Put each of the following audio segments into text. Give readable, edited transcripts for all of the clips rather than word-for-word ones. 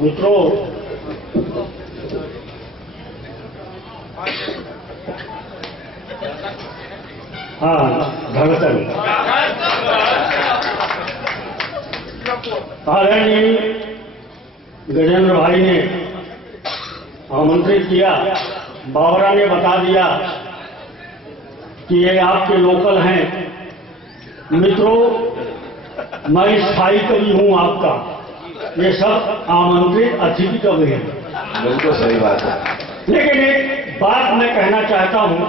मित्रों, हाँ धड़कन आदरणीय गजेंद्र भाई ने आमंत्रित किया, बावरा ने बता दिया कि ये आपके लोकल हैं। मित्रों, मैं स्थायी कवि हूं आपका, ये सब आमंत्रित अतिथि कवि हैं। बिल्कुल सही बात है। लेकिन एक बात मैं कहना चाहता हूं,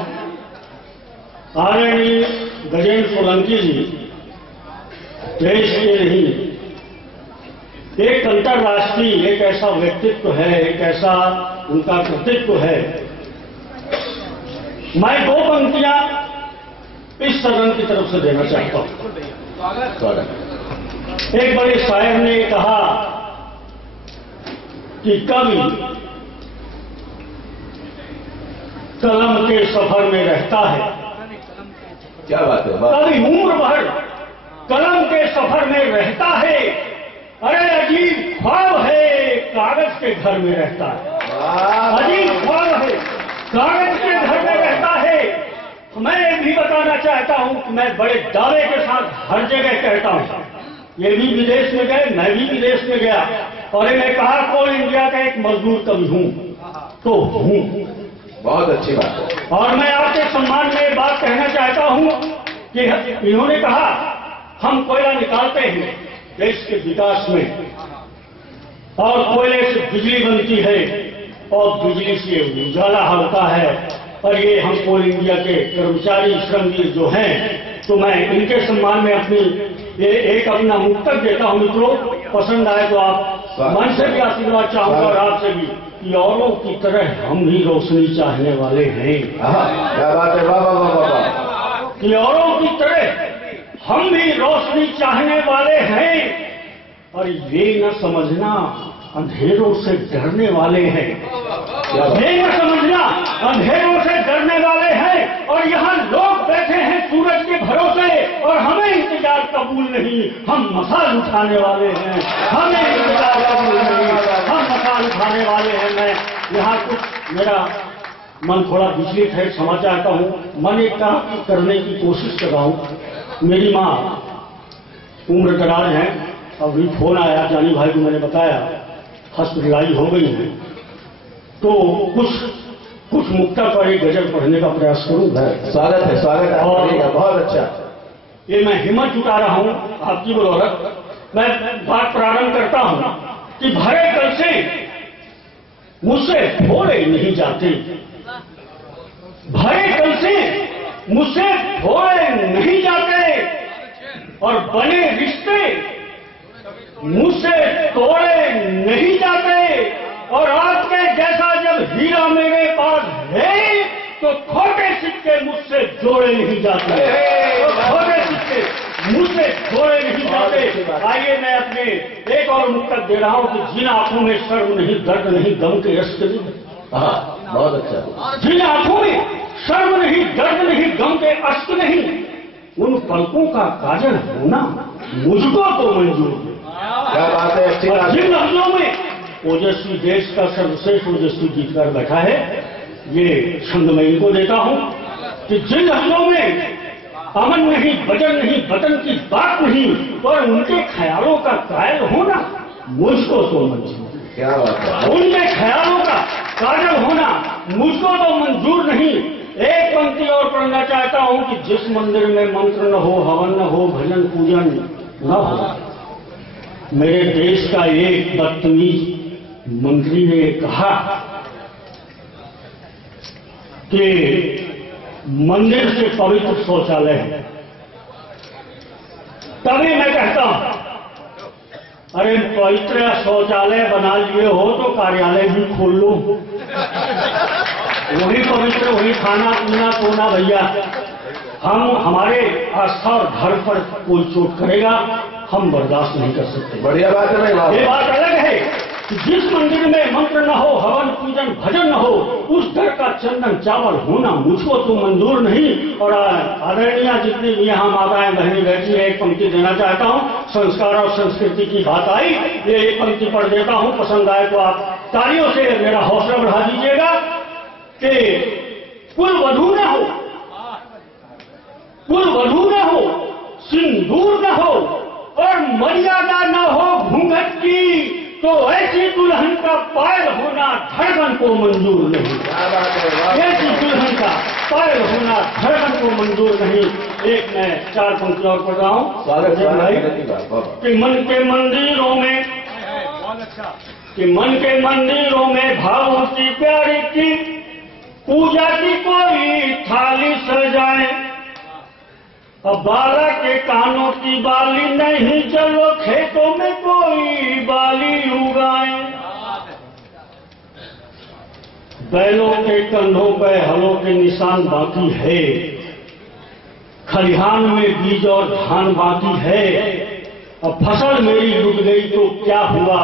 आदरणीय गजेंद्र सोलंकी जी देश के नहीं, एक अंतर्राष्ट्रीय एक ऐसा व्यक्तित्व है, एक ऐसा उनका कृतित्व है। मैं दो पंक्तियां इस सदन की तरफ से देना चाहता हूं। एक बड़े शायर ने कहा कि कवि कलम के सफर में रहता है। क्या बात है? कवि उम्र भर कलम के सफर में रहता है। अरे अजीब ख्वाब है, कागज के घर में रहता है। अजीब ख्वाब है, कागज के घर में रहता है। मैं भी बताना चाहता हूं कि मैं बड़े दावे के साथ हर जगह कहता हूं, ये भी विदेश में गए, मैं भी विदेश में गया और इन्हें कहा कोल इंडिया का एक मजदूर कवि हूं तो हूं। बहुत अच्छी बात है। और मैं आपके सम्मान में ये बात कहना चाहता हूं कि इन्होंने कहा हम कोयला निकालते हैं देश के विकास में, और कोयले से बिजली बनती है और बिजली से उजाला होता है, और ये हम कोल इंडिया के कर्मचारी श्रमजीवी जो हैं, तो मैं इनके सम्मान में अपनी ये एक अपना मुक्तक देता हूं। मित्रों, पसंद आए तो आप मन से भी आशीर्वाद चाहूंगा और आपसे भी कि औरों की तरह हम भी रोशनी चाहने वाले हैं। क्या बात है? वाह वाह वाह वाह। कि औरों की तरह हम भी रोशनी चाहने वाले हैं, और ये न समझना अंधेरों से डरने वाले हैं। ये न समझना अंधेरों से डरने वाले हैं, और यहाँ लोग बैठे हैं सूरज के भरोसे और हमें इंतजार कबूल नहीं, हम मसाल उठाने वाले हैं। हमें इंतजार कबूल नहीं, हम मसाल उठाने वाले हैं। मैं यहाँ कुछ मेरा मन थोड़ा विचलित है, क्षमा चाहता हूँ। मन एक काम करने की कोशिश कर रहा हूँ। मेरी माँ उम्र दराज है, अभी फोन आया, जानी भाई को मैंने बताया हॉस्पिटलाइज हो गई है, तो कुछ मुक्ता पर एक गजल पढ़ने का प्रयास करूंगा। स्वागत है, स्वागत है। बहुत अच्छा। ये मैं हिम्मत जुटा रहा हूं आपकी बदौलत। मैं बात प्रारंभ करता हूं कि भरे कल से मुझसे थोड़े नहीं जाते, भरे कल से मुझसे थोड़े नहीं जाते, और बने रिश्ते मुझसे तोड़े नहीं जाते, और आपके जैसा जब हीरा मेरे पास है तो खोटे सिक्के मुझसे जोड़े नहीं जाते, खोटे सिक्के मुझसे जोड़े नहीं जाते। आइए मैं अपने एक और मुक्तक दे रहा हूं कि जिन आंखों में शर्म नहीं, दर्द नहीं, गम के अश्क नहीं। बहुत अच्छा। जिन आंखों में शर्म नहीं, दर्द नहीं, गम के अश्क नहीं, उन पलकों का काजल होना मुझको तो मंजूर है। क्या बात है? अच्छी बात है। जिन लफ्जों में ओजस्वी देश का सर्वश्रेष्ठ ओजस्वी गीत कर बैठा है, ये छंद मैं इनको देता हूं कि जिन लफ्जों में अमन नहीं, वजन नहीं, वतन की बात नहीं, और उनके ख्यालों का कायल होना मुझको तो मंजूर है। क्या बात है? उनके ख्यालों का काजल होना मुझको तो मंजूर नहीं। एक पंक्ति और पढ़ना चाहता हूं कि जिस मंदिर में मंत्र न हो, हवन न हो, भजन पूजन न हो, मेरे देश का एक बदतमीज मंत्री ने कहा कि मंदिर से पवित्र शौचालय है। तभी मैं कहता हूं, अरे पवित्र शौचालय बना लिए हो तो कार्यालय भी खोल लो, वही पवित्र, वही खाना पीना सोना। भैया, हम हमारे आस्था और धर्म पर कोई चोट करेगा हम बर्दाश्त नहीं कर सकते। बढ़िया बात है भाई। ये बात अलग है जिस मंदिर में मंत्र न हो, हवन पूजन भजन न हो, उस घर का चंदन चावल होना मुझको तो मंजूर नहीं। और आदरणीय जितनी भी यहाँ माताएं बहनें बैठी है, एक पंक्ति देना चाहता हूँ। संस्कार और संस्कृति की बात आई, ये एक पंक्ति पढ़ देता हूँ, पसंद आए तो आप तालियों से मेरा हौसला बढ़ा दीजिएगा कि कुल वधू न हो, कुल वधू न हो, सिंदूर न हो और मर्यादा न हो घूंघट की, तो ऐसी दुल्हन का पायल होना धड़कन को मंजूर नहीं। ऐसी दुल्हन का पायल होना धड़कन को मंजूर नहीं। एक मैं 4 पंक्ति और पढ़ रहा हूँ। कि मन के मंदिरों में, कि मन के मंदिरों में भावों की प्यारी की पूजा की कोई थाली सजाए, अब बाला के कानों की बाली नहीं, चलो खेतों में कोई बाली उगाए। बैलों के कंधों पर हलों के निशान बाकी है, खलिहान में बीज और धान बाकी है। अब फसल मेरी डूब गई तो क्या हुआ,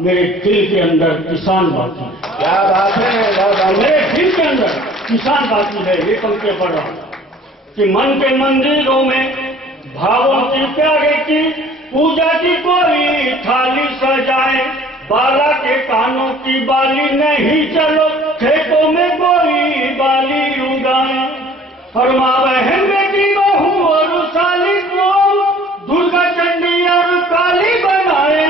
मेरे दिल के अंदर किसान बाकी है। क्या बात है, मेरे दिल के अंदर किसान बाकी है। ये पंक्ति पढ़ रहा हूं कि मन के मंदिरों में भावों की प्यारे की पूजा की कोई थाली सजाए, बाला के कानों की बाली नहीं, चलो खेतों में कोई बाली उगाए। और माँ बहन बेटी बहू और साली को दुर्गा चंडी और काली बनाए।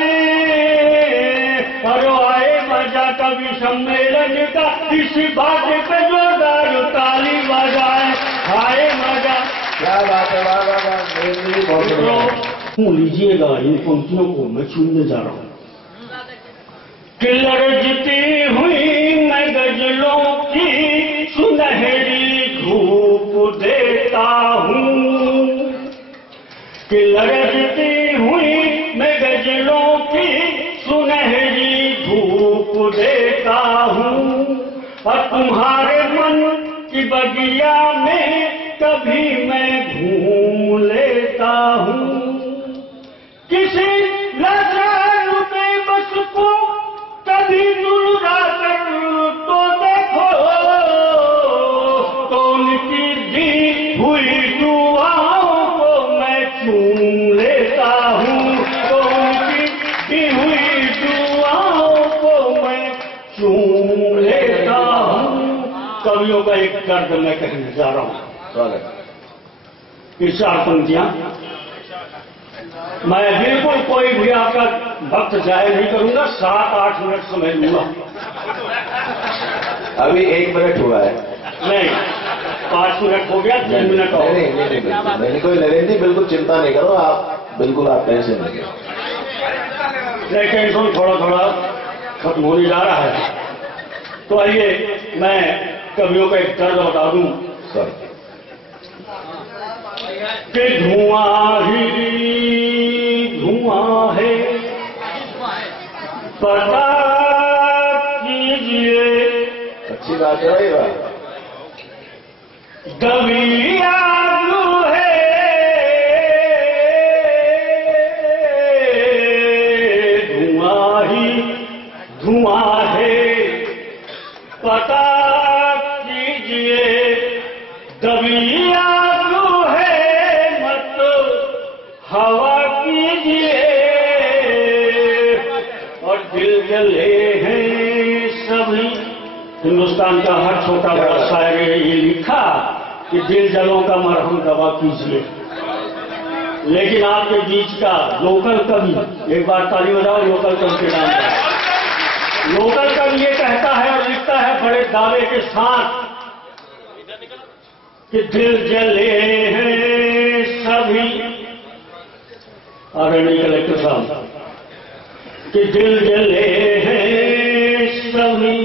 और आए मजा कभी सम्मेलन का, इसी बात पे जोरदार ताली बजाए। आए मजा। क्या बात है, वाह वाह वाह। लीजिएगा इन पंक्तियों को मैं चुनने जा रहा हूं। कि लरजती हुई मैं गजलों की सुनहरी धूप देता हूँ, कि लरजती हुई मैं गजलों की सुनहरी धूप देता हूँ। और तुम्हारे मन की बगिया में कभी मैं घूम लेता हूँ। किसी लाचार बेबस को कभी दुर्गा कर तो देखो, तो उनकी दी हुई दुआओं को मैं चूम लेता हूँ, तो उनकी दी हुई दुआओं को मैं चूम लेता हूँ। कवियों का एक दर्द मैं कहने जा रहा हूँ। ये 4 पंक्तियां मैं बिल्कुल कोई भी आपका वक्त जाया नहीं करूंगा, 7-8 मिनट समय लूंगा। अभी 1 मिनट हुआ है। नहीं, 5 मिनट हो गया, 3 मिनट और। नहीं, कोई नरेंद्र जी बिल्कुल चिंता नहीं करो आप, बिल्कुल आप टेंशन नहीं करो। नहीं, टेंशन थोड़ा थोड़ा खत्म होने जा रहा है। तो आइए मैं कवियों का एक दर्द बता दूं कि धुआं ही धुआं है, पता कीजिए। अच्छी बात है भाई, बात दबी आग है, धुआं ही धुआं है, पता कीजिए। दबी आग है, मत हवा कीजिए। और दिल जले हैं सभी, हिंदुस्तान का हर छोटा बड़ा शायर ये लिखा कि दिल जलों का मरहम दवा कीजिए। लेकिन आपके बीच का लोकल कवि, एक बार ताली बजाओ लोकल कवि के नाम पर। लोकल कवि ये कहता है और लिखता है बड़े दावे के साथ कि दिल जले हैं सभी, आदरणीय कलेक्टर साहब, कि दिल जले हैं सभी,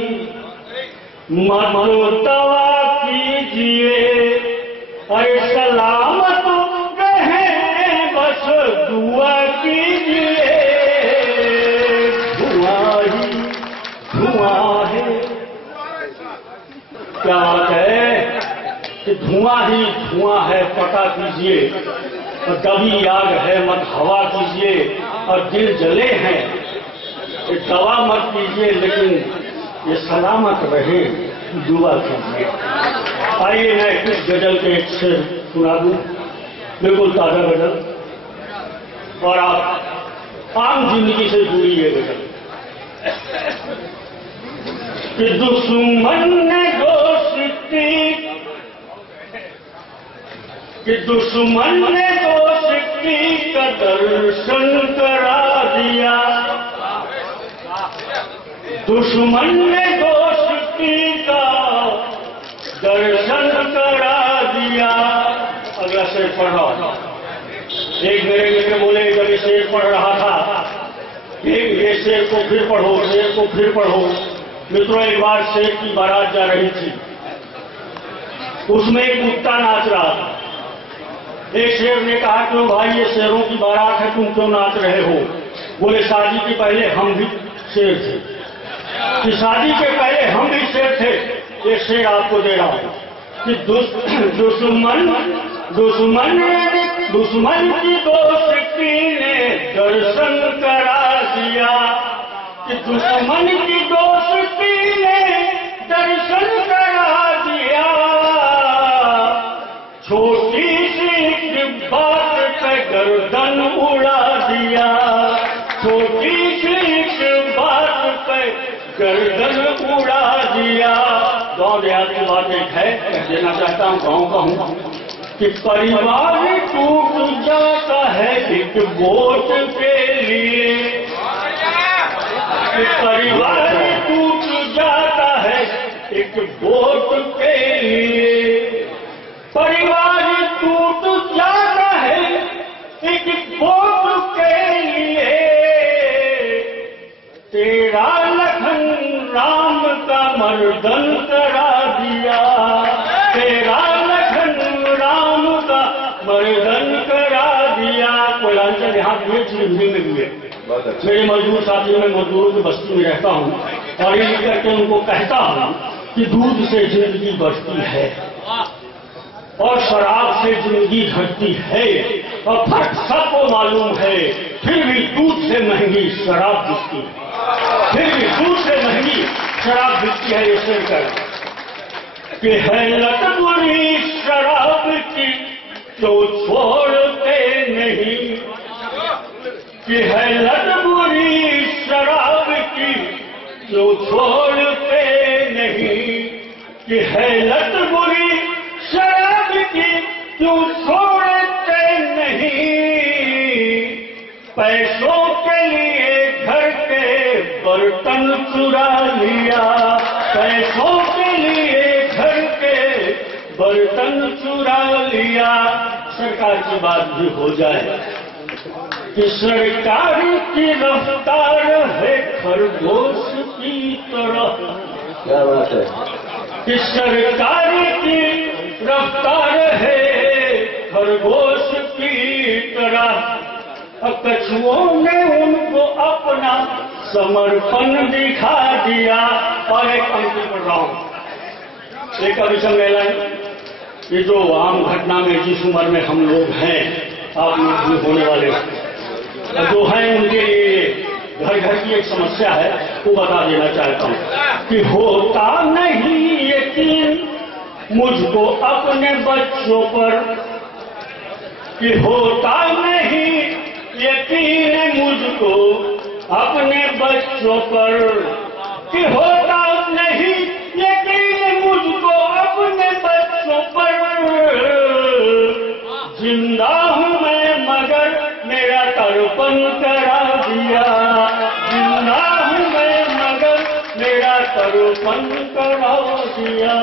मनो दवा कीजिए। अरे सलामत रहे बस दुआ कीजिए। धुआं ही धुआं है, क्या बात है कि धुआं ही धुआं है, पता कीजिए। और दबी आग है, मत हवा कीजिए। और दिल जले हैं ये दवा मत कीजिए, लेकिन ये सलामत रहे दुआ कीजिए। आइए मैं इस गजल के एक शेर सुना दूं, बिल्कुल ताजा गजल, और आप आम जिंदगी से जुड़ी ये गजल। कि दुश्मन ने दोस्ती, कि दुश्मन ने दोस्ती का दर्शन करा दिया, दुश्मन ने दोस्ती का दर्शन करा दिया। अगला शेर पढ़ रहा हूं। एक मेरे मित्र बोले जब ये शेर पढ़ रहा था, ये शेर को फिर पढ़ो, शेर को फिर पढ़ो। मित्रों, एक बार शेर की बारात जा रही थी, उसमें एक कुत्ता नाच रहा था। एक शेर ने कहा क्यों भाई, ये शेरों की बारात है, तुम क्यों नाच रहे हो? बोले शादी के पहले हम भी शेर थे, कि शादी के पहले हम भी शेर थे। एक शेर आपको दे रहा हूं कि दुश्मन की दोस्ती ने दर्शन करा दिया, कि दुश्मन की दोस्ती ने दर्शन करा दिया। छोटी सी बात पे गर्दन उड़ा दिया, छोटी सी बात पे गर्दन उड़ा दिया। गाँव देहात की बात एक है, कह देना चाहता हूँ, गाँव का हूँ, कि परिवार टूट जाता है एक वोट के लिए, कि परिवार टूट जाता है एक वोट के लिए, परिवार टूट जाता है एक वोट के लिए। तेरा लखन राम का मर्दन करा दिया, तेरा लखन राम का मर्दन करा दिया। कोयलांचल यहाँ हुए, हिंदी में हुए। मेरे मजदूर साथियों में, मजदूरों की बस्ती में रहता हूँ, और ये करके उनको कहता हूँ कि दूध से जिंदगी बढ़ती है और शराब से जिंदगी घटती है, और फर्क सबको मालूम है, फिर भी दूध से महंगी शराब बिकती है, फिर भी दूध से महंगी शराब बिकती है। ये शेर कर कि है लत बुरी शराब की तो छोड़ते नहीं, कि है लत बुरी शराब की जो छोड़ते नहीं, कि है लत बुरी शराब की क्यों छोड़ते नहीं। पैसों के लिए घर के बर्तन चुरा लिया, पैसों के लिए घर के बर्तन चुरा लिया। सरकार की बात भी हो जाए कि सरकार की रफ्तार है खरगोश की तरह, क्या बात है, कि सरकार की रफ्तार है खरगोश की तरह। कछुओं ने उनको अपना समर्पण दिखा दिया। और एक पंक्ति पढ़ रहा हूं, एक अभिसंग लाइन, ये जो आम घटना में जिस उम्र में हम लोग हैं, आप लोग भी होने वाले जो हैं, उनके लिए घर घर की एक समस्या है, वो बता देना चाहता हूँ कि होता नहीं यकीन मुझको अपने बच्चों पर, कि होता नहीं यकीन मुझको अपने बच्चों पर, कि होता नहीं यकीन मुझको अपने बच्चों पर। जिंदा हूँ मैं मगर मेरा तर्पण करा दिया, जिंदा हूँ मैं मगर मेरा तर्पण करा दिया।